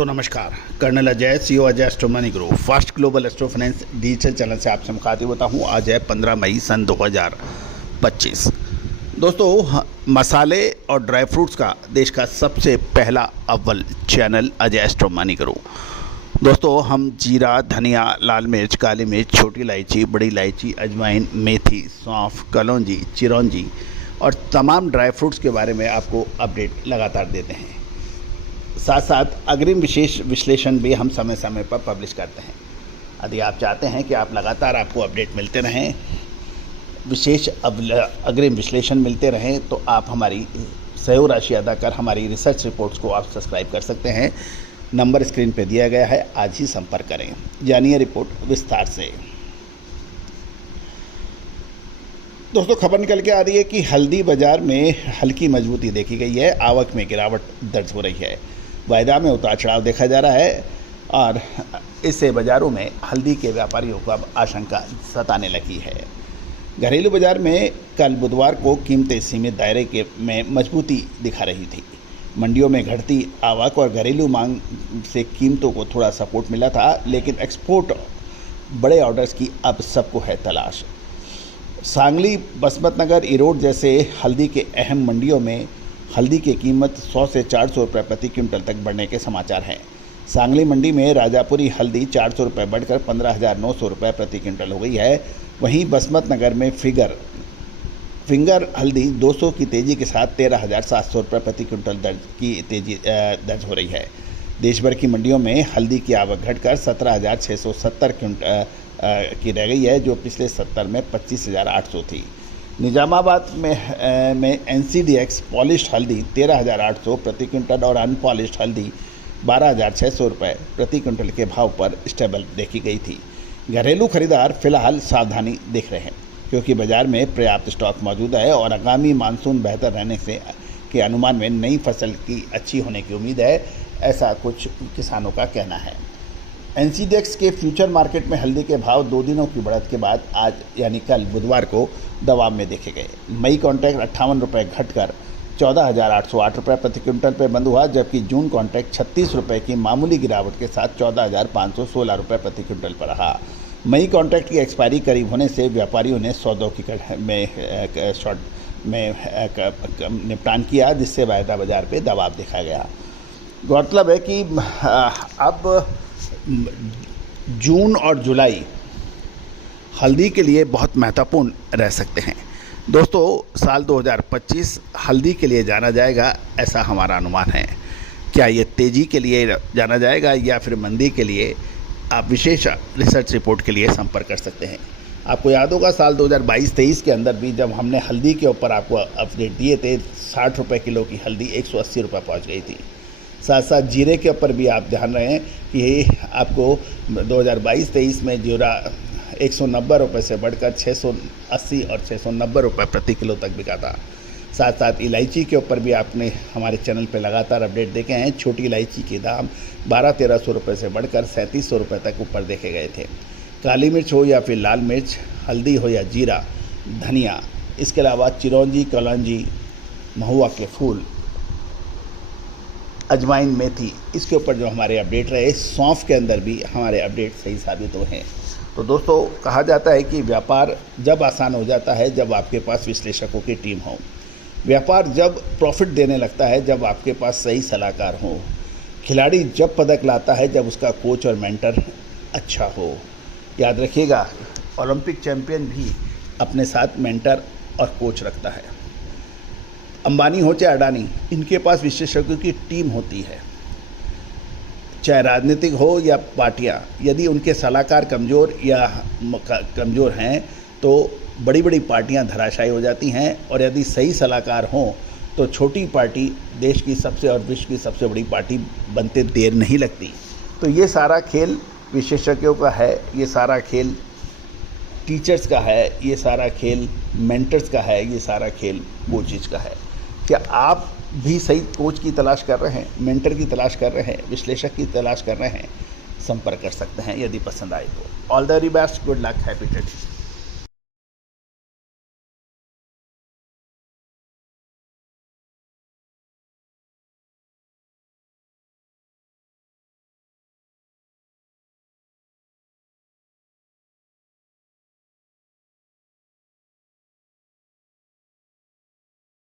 दोस्तों नमस्कार। Colonel Ajay, CEO Ajay astro money group first global astro finance digital channel से आपसे मुखातिब होता हूँ। आज है 15 मई सन 2025। दोस्तों, मसाले और ड्राई फ्रूट्स का देश का सबसे पहला अव्वल channel Ajay astro money group. दोस्तों, हम जीरा, धनिया, लाल मिर्च, काली मिर्च, छोटी इलायची, बड़ी इलायची, अजवाइन, मेथी, सौंफ, कलौंजी, चिरौंजी और तमाम ड्राई फ्रूट्स के बारे में आपको अपडेट लगातार देते हैं। साथ साथ अग्रिम विशेष विश्लेषण भी हम समय समय पर पब्लिश करते हैं। यदि आप चाहते हैं कि आप लगातार आपको अपडेट मिलते रहें, विशेष अग्रिम विश्लेषण मिलते रहें, तो आप हमारी सहयोग राशि अदा कर हमारी रिसर्च रिपोर्ट्स को आप सब्सक्राइब कर सकते हैं। नंबर स्क्रीन पर दिया गया है, आज ही संपर्क करें। जानिए रिपोर्ट विस्तार से। दोस्तों, खबर निकल के आ रही है कि हल्दी बाजार में हल्की मजबूती देखी गई है। आवक में गिरावट दर्ज हो रही है। वायदा में उतार चढ़ाव देखा जा रहा है और इससे बाज़ारों में हल्दी के व्यापारियों को अब आशंका सताने लगी है। घरेलू बाज़ार में कल बुधवार को कीमतें सीमित दायरे में मजबूती दिखा रही थी। मंडियों में घटती आवक और घरेलू मांग से कीमतों को थोड़ा सपोर्ट मिला था, लेकिन एक्सपोर्ट बड़े ऑर्डर्स की अब सबको है तलाश। सांगली, बसंत नगर, इरोड जैसे हल्दी के अहम मंडियों में हल्दी की कीमत 100 से 400 रुपये प्रति क्विंटल तक बढ़ने के समाचार हैं। सांगली मंडी में राजापुरी हल्दी 400 रुपये बढ़कर 15,900 रुपये प्रति क्विंटल हो गई है। वहीं बसंत नगर में फिंगर हल्दी 200 की तेज़ी के साथ 13,700 रुपये प्रति क्विंटल दर्ज हो रही है। देश भर की मंडियों में हल्दी की आवक घटकर 17,670 की रह गई है, जो पिछले 70 में 25,800 थी। निजामाबाद में NCDX पॉलिश्ड हल्दी 13,800 प्रति क्विंटल और अनपॉलिश्ड हल्दी 12,600 रुपये प्रति क्विंटल के भाव पर स्टेबल देखी गई थी। घरेलू खरीदार फिलहाल सावधानी देख रहे हैं, क्योंकि बाजार में पर्याप्त स्टॉक मौजूद है और आगामी मानसून बेहतर रहने के अनुमान में नई फसल की अच्छी होने की उम्मीद है, ऐसा कुछ किसानों का कहना है। NCDX के फ्यूचर मार्केट में हल्दी के भाव 2 दिनों की बढ़त के बाद आज यानी कल बुधवार को दबाव में देखे गए। मई कॉन्ट्रैक्ट 58 रुपये घटकर 14,808 रुपये प्रति क्विंटल पर बंद हुआ, जबकि जून कॉन्ट्रैक्ट 36 रुपये की मामूली गिरावट के साथ 14,516 रुपये प्रति क्विंटल पर रहा। मई कॉन्ट्रैक्ट की एक्सपायरी करीब होने से व्यापारियों ने सौदों की शॉर्ट में निपटान किया, जिससे वायदा बाजार पर दबाव देखा गया। गौरतलब है कि अब जून और जुलाई हल्दी के लिए बहुत महत्वपूर्ण रह सकते हैं। दोस्तों, साल 2025 हल्दी के लिए जाना जाएगा, ऐसा हमारा अनुमान है। क्या ये तेज़ी के लिए जाना जाएगा या फिर मंदी के लिए? आप विशेष रिसर्च रिपोर्ट के लिए संपर्क कर सकते हैं। आपको याद होगा, साल 2022-23 के अंदर भी जब हमने हल्दी के ऊपर आपको अपडेट दिए थे, 60 रुपये किलो की हल्दी 180 रुपये पहुँच गई थी। साथ साथ जीरे के ऊपर भी आप ध्यान रहे हैं कि आपको 2022-23 में जीरा 190 रुपये से बढ़कर 680 और 690 रुपये प्रति किलो तक बिका था। साथ साथ इलायची के ऊपर भी आपने हमारे चैनल पर लगातार अपडेट देखे हैं। छोटी इलायची के दाम 1200-1300 रुपये से बढ़कर 3700 रुपये तक ऊपर देखे गए थे। काली मिर्च हो या फिर लाल मिर्च, हल्दी हो या जीरा, धनिया, इसके अलावा चिरौंजी, कलौंजी, महुआ के फूल, अजवाइन, मेथी, इसके ऊपर जो हमारे अपडेट रहे, सौंफ के अंदर भी हमारे अपडेट सही साबित हुए हैं। तो दोस्तों, कहा जाता है कि व्यापार जब आसान हो जाता है जब आपके पास विश्लेषकों की टीम हो। व्यापार जब प्रॉफिट देने लगता है जब आपके पास सही सलाहकार हो। खिलाड़ी जब पदक लाता है जब उसका कोच और मेंटर अच्छा हो। याद रखिएगा, ओलंपिक चैंपियन भी अपने साथ मेंटर और कोच रखता है। अंबानी हो चाहे अडानी, इनके पास विशेषज्ञों की टीम होती है। चाहे राजनीतिक हो या पार्टियां, यदि उनके सलाहकार कमज़ोर हैं तो बड़ी बड़ी पार्टियां धराशायी हो जाती हैं, और यदि सही सलाहकार हों तो छोटी पार्टी देश की सबसे और विश्व की सबसे बड़ी पार्टी बनते देर नहीं लगती। तो ये सारा खेल विशेषज्ञों का है, ये सारा खेल टीचर्स का है, ये सारा खेल मेंटर्स का है, ये सारा खेल कोचेज का है। क्या आप भी सही कोच की तलाश कर रहे हैं, मेंटर की तलाश कर रहे हैं, विश्लेषक की तलाश कर रहे हैं? संपर्क कर सकते हैं यदि पसंद आए तो। All the very best, good luck, happy trading.